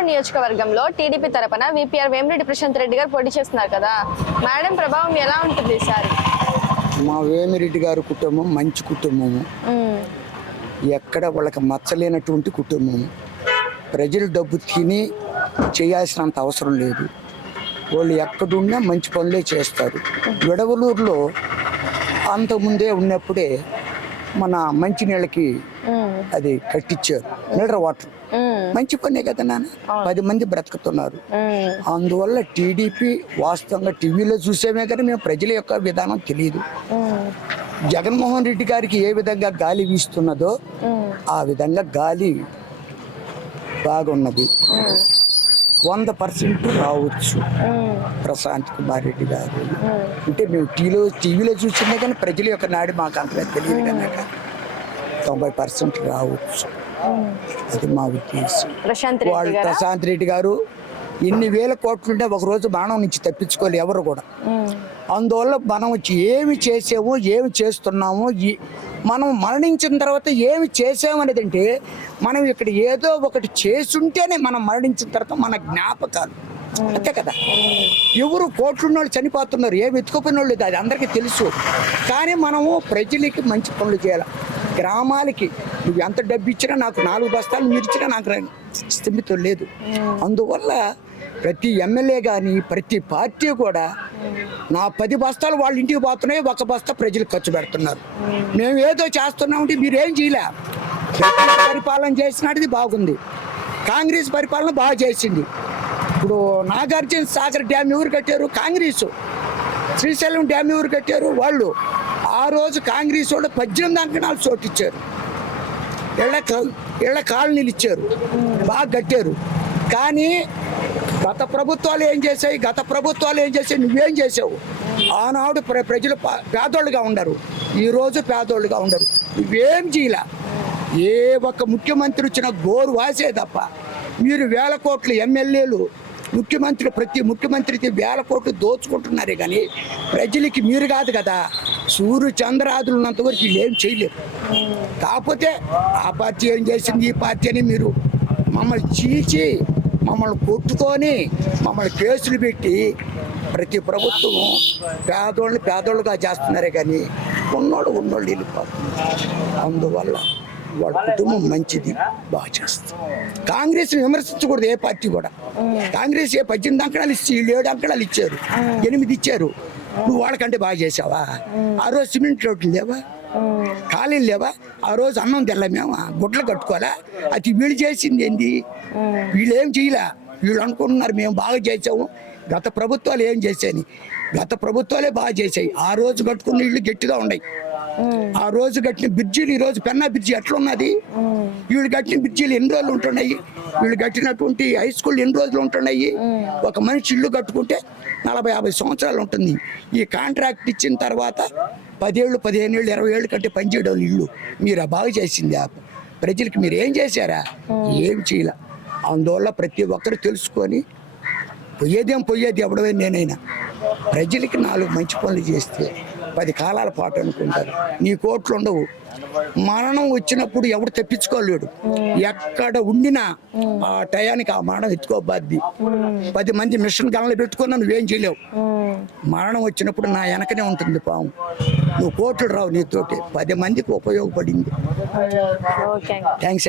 హిందూపురం నియోజకవర్గంలో టీడీపీ తరపున విపిఆర్ వేమిరెడ్డి ప్రశాంత్ రెడ్డి గారు పోటీ చేస్తున్నారు కదా. మేడం ప్రభావం ఎలా ఉంటుంది ఈసారి మా వేమిరెడ్డి గారి కుటుంబం మంచి కుటుంబము. ఎక్కడ వాళ్ళకి మచ్చలేనటువంటి కుటుంబము. ప్రజలు డబ్బు తిని చేయాల్సినంత అవసరం లేదు. వాళ్ళు ఎక్కడున్నా మంచి పనులే చేస్తారు. విడవలూరులో అంతకుముందే ఉన్నప్పుడే మన మంచినీళ్ళకి ఉమ్, అది కట్టించారు మినరల్ వాటర్. మంచి పనే కదా నాన్న? పది మంది బ్రతుకుతున్నారు. అందువల్ల టీడీపీ వాస్తవంగా టీవీలో చూసేమే కానీ మేము ప్రజల యొక్క విధానం తెలియదు. జగన్మోహన్ రెడ్డి గారికి ఏ విధంగా గాలి వీస్తున్నదో ఆ విధంగా గాలి బాగున్నది. వంద పర్సెంట్ రావచ్చు. ప్రశాంత్ కుమార్ రెడ్డి గారు. అంటే మేము టీలో టీవీలో చూసిందే కానీ ప్రజల యొక్క నాడి మాకు అంతగా తెలియదు కనుక తొంభై పర్సెంట్ రావచ్చు. అది మా ఉద్దేశం. వాళ్ళు ప్రశాంత్ రెడ్డి గారు ఎన్ని వేల కోట్లుంటే ఒక రోజు బాణం నుంచి తప్పించుకోవాలి ఎవరు కూడా. అందువల్ల మనం ఏమి చేసాము ఏమి చేస్తున్నాము ఈ- మనం మరణించిన తర్వాత ఏమి చేసాము అనేది అంటే మనం ఇక్కడ ఏదో ఒకటి చేసుంటేనే మనం మరణించిన తర్వాత మన జ్ఞాపకాలు. అంతే కదా? ఎవరు కోట్లున్న వాళ్ళు చనిపోతున్నారు ఏమి ఎత్తుకుపోయిన వాళ్ళు లేదు అది అందరికీ తెలుసు. కానీ మనము ప్రజలకి మంచి పనులు చేయాలి. గ్రామాలకి నువ్వు ఎంత డబ్బు ఇచ్చినా నాకు నాలుగు బస్తాలు మీరు ఇచ్చినా నాకు స్థిమితం లేదు. అందువల్ల ప్రతి ఎమ్మెల్యే కానీ ప్రతి పార్టీ కూడా నా పది బస్తాలు వాళ్ళ ఇంటికి పోతున్నాయి ఒక బస్తా ప్రజలకు ఖర్చు పెడుతున్నారు. మేము. ఏదో చేస్తున్నామంటే మీరు ఏం చేయలే. పరిపాలన చేసినది బాగుంది. కాంగ్రెస్ పరిపాలన బాగా చేసింది. ఇప్పుడు నాగార్జున సాగర్ డ్యామ్ ఎవరు కట్టారు? కాంగ్రెస్. శ్రీశైలం డ్యామ్ ఎవరు కట్టారు? వాళ్ళు. ఆ రోజు కాంగ్రెస్ వాళ్ళు పద్దెనిమిది అంకణాలు చోటిచ్చారు. ఇళ్ళ ఇళ్ళ కాలనీలు ఇచ్చారు. బాగా కట్టారు. కానీ గత ప్రభుత్వాలు ఏం చేసాయి గత ప్రభుత్వాలు ఏం చేసాయి నువ్వేం చేసావు ఆనాడు ప్ర ప్రజలు పేదోళ్ళుగా ఉండరు. ఈరోజు పేదోళ్ళుగా ఉండరు. నువ్వేం చేయలే? ఏ ఒక్క ముఖ్యమంత్రి వచ్చిన గోరు వాసే తప్ప మీరు వేల కోట్లు ఎమ్మెల్యేలు ముఖ్యమంత్రి ప్రతి ముఖ్యమంత్రికి వేల కోట్లు దోచుకుంటున్నారే కానీ ప్రజలకి మీరు కాదు కదా. సూర్య చంద్రాదులు ఉన్నంత వరకు ఏం చేయలేరు. కాకపోతే ఆ పార్టీ ఏం చేసింది? ఈ పార్టీ అని మీరు మమ్మల్ని చీల్చి మమ్మల్ని కొట్టుకొని మమ్మల్ని కేసులు పెట్టి ప్రతి ప్రభుత్వం పేదోళ్ళని పేదోళ్ళుగా చేస్తున్నారే కానీ ఉన్నోళ్ళు ఉన్నోళ్ళు వెళ్ళిపోతున్నారు అందువల్ల వాళ్ళ కుటుంబం మంచిది బాగా చేస్తుంది. కాంగ్రెస్ విమర్శించకూడదు ఏ పార్టీ కూడా. కాంగ్రెస్ ఏ పద్దెనిమిది అంకణాలు ఇచ్చి ఏడు అంకణాలు ఇచ్చారు ఎనిమిది ఇచ్చారు. నువ్వు వాళ్ళకంటే బాగా చేసావా? ఆ రోజు సిమెంట్ రోడ్లు లేవా? ఖాళీలు లేవా ఆ రోజు అన్నం తెల్ల మేము గుడ్లు కట్టుకోవాలా? అది వీళ్ళు చేసింది ఏంది? వీళ్ళు ఏం చేయలే? వీళ్ళు అనుకుంటున్నారు మేము బాగా చేసాము. గత ప్రభుత్వాలు ఏం చేశాయి? గత ప్రభుత్వాలే బాగా చేసాయి ఆ రోజు కట్టుకున్న ఇళ్ళు గట్టిగా ఉన్నాయి. ఆ రోజు కట్టిన బ్రిడ్జీలు ఈ రోజు పెన్నా బ్రిడ్జి ఎట్లున్నది? వీళ్ళు కట్టిన బ్రిడ్జీలు ఎన్ని రోజులు ఉంటున్నాయి? వీళ్ళు కట్టినటువంటి హై స్కూల్ ఎన్ని రోజులు ఉంటున్నాయి? ఒక మనిషి ఇల్లు కట్టుకుంటే నలభై యాభై సంవత్సరాలు ఉంటుంది. ఈ కాంట్రాక్ట్ ఇచ్చిన తర్వాత పదేళ్ళు పదిహేను ఏళ్ళు ఇరవై ఏళ్ళు కట్టి పనిచేయడం ఇల్లు. మీరు ఆ బాగా చేసింది ఆ ప్రజలకి మీరు ఏం చేశారా? ఏం చేయలే. అందువల్ల ప్రతి ఒక్కరు తెలుసుకొని పొయ్యేదేం పొయ్యేది ఎవడమే నేనైనా. ప్రజలకి నాలుగు మంచి పనులు చేస్తే పది కాలాల పాటు అనుకుంటారు. నీ కోట్లు ఉండవు. మరణం వచ్చినప్పుడు ఎవడు తెప్పించుకోలేడు. ఎక్కడ ఉండినా ఆ టయానికి ఆ మరణం ఎత్తుకోబాద్ది. పది మంది మిషన్ గనలు పెట్టుకున్నా నువ్వేం చేయలేవు. ఉమ్, మరణం వచ్చినప్పుడు నా వెనకనే ఉంటుంది పాము. నువ్వు కోట్లు రావు నీతోటి. పది మందికి ఉపయోగపడింది. థ్యాంక్స్ అండి.